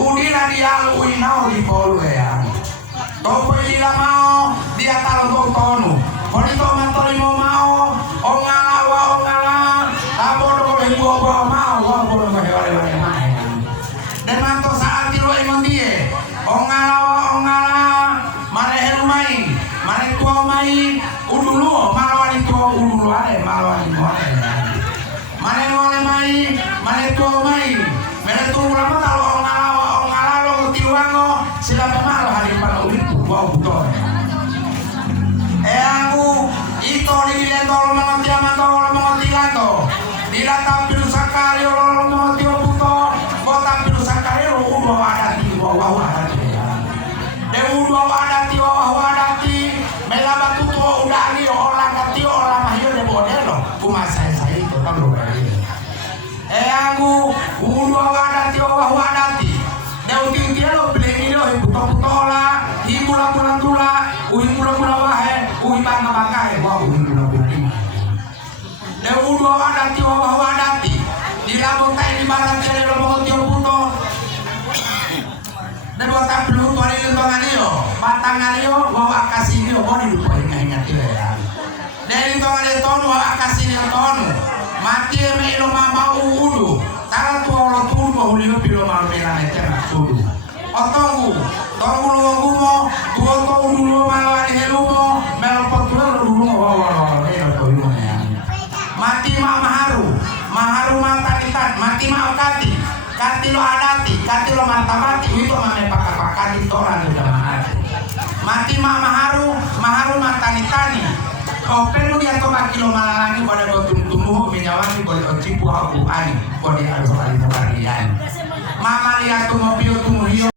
udila dia lu inau di polu ya. Topo ila mau dia kalau tonu. Koni to mantoli mau ongala abodo le buah mau abodo wale mai. Dan manto saat di luar mandie ongala mare helumai mare tua mai udulu malawani tua udulu ale malawani mare mare mai tua mai mere tu lama kalau ongala lo tiwango sila pemalo hari pada uliku wow betul aku itu di lentol mengerti amanto mengerti lanto dilatap biru sakari lo mengerti buto kota biru sakari lo udah ada di bawah ada udah ada di melaba tu udah ali orang kati orang mahir de bodelo kuma saya itu kan lo aku udah ada di Neuti lo beli lo buto lah, himula wahe, bangga bangkai, wow himula beli. Udah ada di labong tay di mana cari lo mau tiup buto. Buat belum tuan itu tanganio, matang alio, bawa kasih mau dilupa ingat ya. Dari tangan itu bawa kasih tonu, mati melo mau ulu. Tara tua lo tu mau lihat pilo malu merah macam tu. Otongu lo gumo, tua tu dulu malu ani helumo, melo petua dulu wow melo tu ya. Mati maharu mata kita, mati mau kati lo adati, kati lo mati itu mana pakar itu orang sudah mati maharu mata nitani. Oh perlu dia tu kilo malangi pada tumbuh menyawani boleh cipu aku ani boleh harus kali kalian. Mama lihat tu mobil